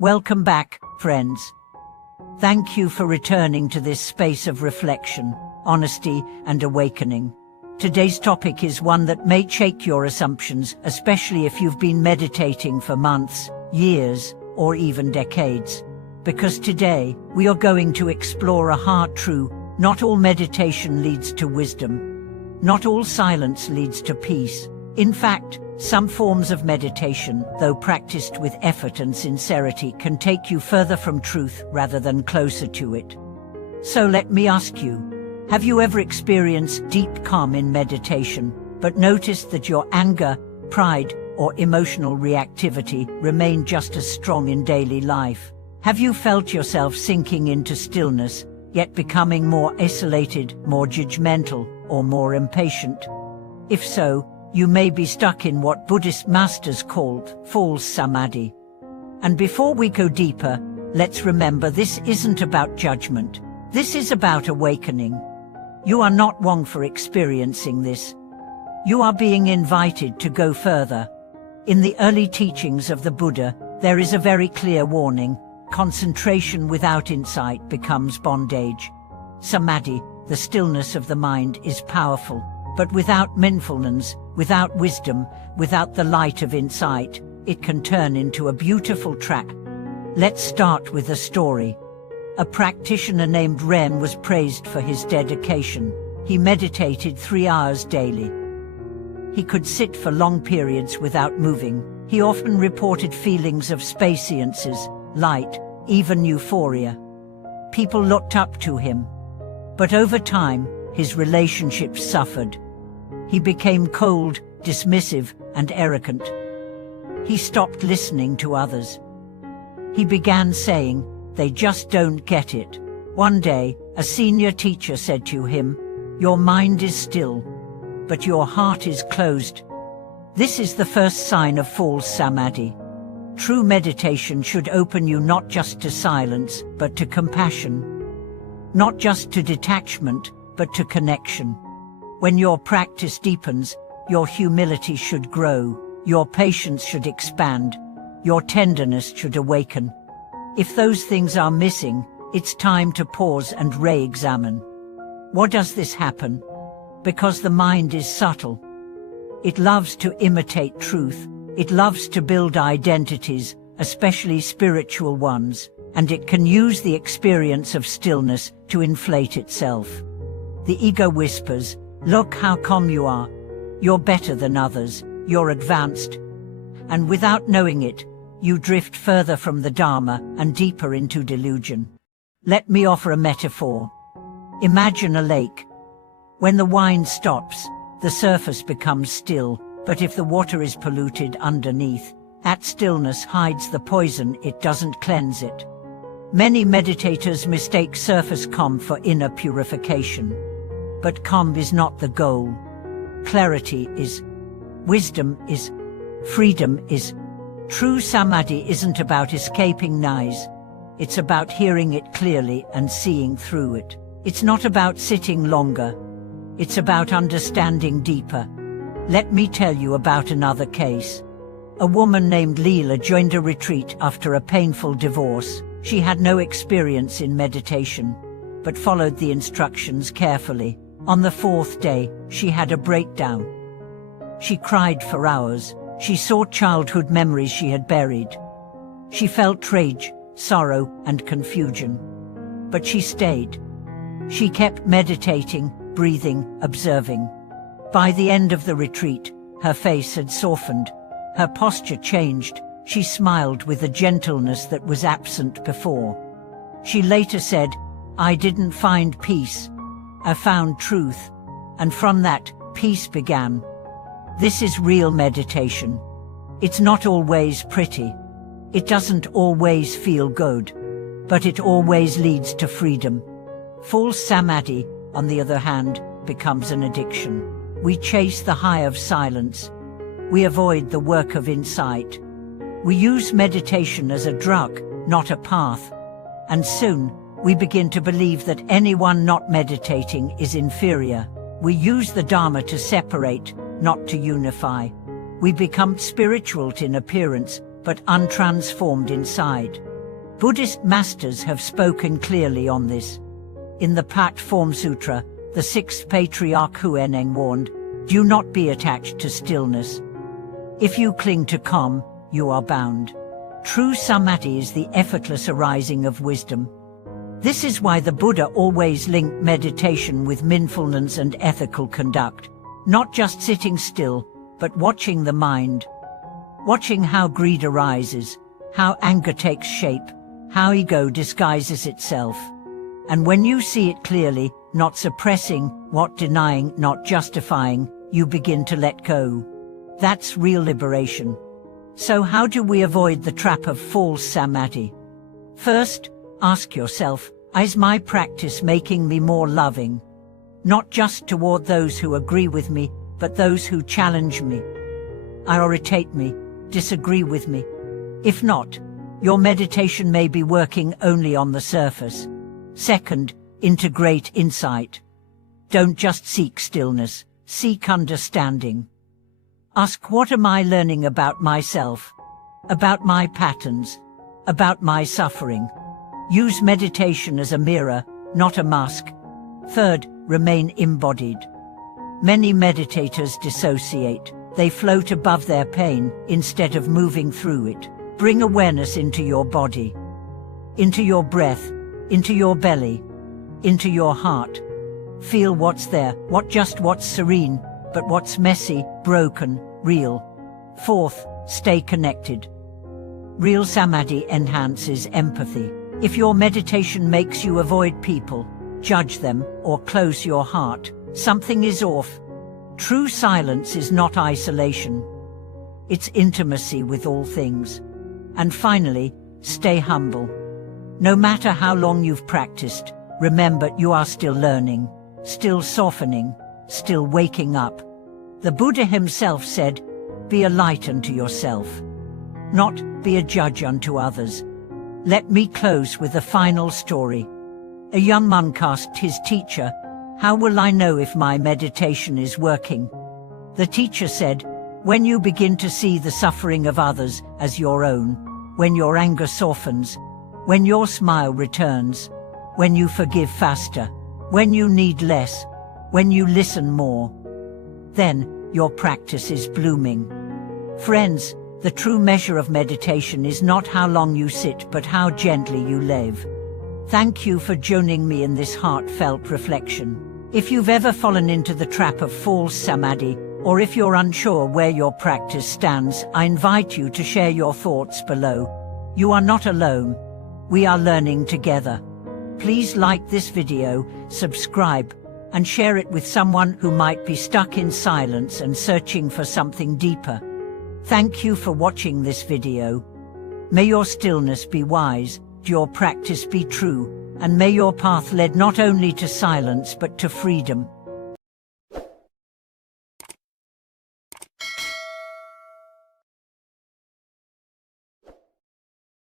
Welcome back, friends. Thank you for returning to this space of reflection, honesty, and awakening. Today's topic is one that may shake your assumptions, especially if you've been meditating for months, years, or even decades. Because today, we are going to explore a hard truth: not all meditation leads to wisdom. Not all silence leads to peace. In fact, some forms of meditation, though practiced with effort and sincerity, can take you further from truth rather than closer to it. So let me ask you, have you ever experienced deep calm in meditation, but noticed that your anger, pride, or emotional reactivity remain just as strong in daily life? Have you felt yourself sinking into stillness, yet becoming more isolated, more judgmental, or more impatient? If so, you may be stuck in what Buddhist masters called false Samadhi. And before we go deeper, let's remember this isn't about judgment. This is about awakening. You are not wrong for experiencing this. You are being invited to go further. In the early teachings of the Buddha, there is a very clear warning: concentration without insight becomes bondage. Samadhi, the stillness of the mind, is powerful. But without mindfulness, without wisdom, without the light of insight, it can turn into a beautiful trap. Let's start with a story. A practitioner named Ren was praised for his dedication. He meditated 3 hours daily. He could sit for long periods without moving. He often reported feelings of spaciousness, light, even euphoria. People looked up to him. But over time, his relationships suffered. He became cold, dismissive, and arrogant. He stopped listening to others. He began saying, "They just don't get it." One day, a senior teacher said to him, "Your mind is still, but your heart is closed." This is the first sign of false Samadhi. True meditation should open you not just to silence, but to compassion. Not just to detachment, but to connection. When your practice deepens, your humility should grow, your patience should expand, your tenderness should awaken. If those things are missing, it's time to pause and re-examine. Why does this happen? Because the mind is subtle. It loves to imitate truth. It loves to build identities, especially spiritual ones, and it can use the experience of stillness to inflate itself. The ego whispers, "Look how calm you are. You're better than others. You're advanced." And without knowing it, you drift further from the Dharma and deeper into delusion. Let me offer a metaphor. Imagine a lake. When the wind stops, the surface becomes still, but if the water is polluted underneath, that stillness hides the poison, it doesn't cleanse it. Many meditators mistake surface calm for inner purification. But calm is not the goal. Clarity is. Wisdom is. Freedom is. True Samadhi isn't about escaping noise. It's about hearing it clearly and seeing through it. It's not about sitting longer. It's about understanding deeper. Let me tell you about another case. A woman named Leela joined a retreat after a painful divorce. She had no experience in meditation, but followed the instructions carefully. On the 4th day, she had a breakdown. She cried for hours. She saw childhood memories she had buried. She felt rage, sorrow, and confusion. But she stayed. She kept meditating, breathing, observing. By the end of the retreat, her face had softened. Her posture changed. She smiled with a gentleness that was absent before. She later said, "I didn't find peace. I found truth." And from that, peace began. This is real meditation. It's not always pretty. It doesn't always feel good. But it always leads to freedom. False Samadhi, on the other hand, becomes an addiction. We chase the high of silence. We avoid the work of insight. We use meditation as a drug, not a path. And soon, we begin to believe that anyone not meditating is inferior. We use the Dharma to separate, not to unify. We become spiritual in appearance, but untransformed inside. Buddhist masters have spoken clearly on this. In the Platform Sutra, the sixth patriarch Huineng warned, "Do not be attached to stillness. If you cling to calm, you are bound." True Samadhi is the effortless arising of wisdom. This is why the Buddha always linked meditation with mindfulness and ethical conduct, not just sitting still, but watching the mind. Watching how greed arises, how anger takes shape, how ego disguises itself. And when you see it clearly, not suppressing, not denying, not justifying, you begin to let go. That's real liberation. So how do we avoid the trap of false samadhi? First, ask yourself, is my practice making me more loving? Not just toward those who agree with me, but those who challenge me, irritate me, disagree with me. If not, your meditation may be working only on the surface. Second, integrate insight. Don't just seek stillness, seek understanding. Ask, what am I learning about myself, about my patterns, about my suffering? Use meditation as a mirror, not a mask. Third, remain embodied. Many meditators dissociate. They float above their pain instead of moving through it. Bring awareness into your body, into your breath, into your belly, into your heart. Feel what's there, what's serene, but what's messy, broken, real. Fourth, stay connected. Real samadhi enhances empathy. If your meditation makes you avoid people, judge them, or close your heart, something is off. True silence is not isolation. It's intimacy with all things. And finally, stay humble. No matter how long you've practiced, remember you are still learning, still softening, still waking up. The Buddha himself said, "Be a light unto yourself, not be a judge unto others." Let me close with a final story. A young monk asked his teacher, "How will I know if my meditation is working?" The teacher said, "When you begin to see the suffering of others as your own, when your anger softens, when your smile returns, when you forgive faster, when you need less, when you listen more, then your practice is blooming." Friends, the true measure of meditation is not how long you sit, but how gently you live. Thank you for joining me in this heartfelt reflection. If you've ever fallen into the trap of false samadhi, or if you're unsure where your practice stands, I invite you to share your thoughts below. You are not alone. We are learning together. Please like this video, subscribe, and share it with someone who might be stuck in silence and searching for something deeper. Thank you for watching this video. May your stillness be wise, your practice be true, and may your path lead not only to silence but to freedom.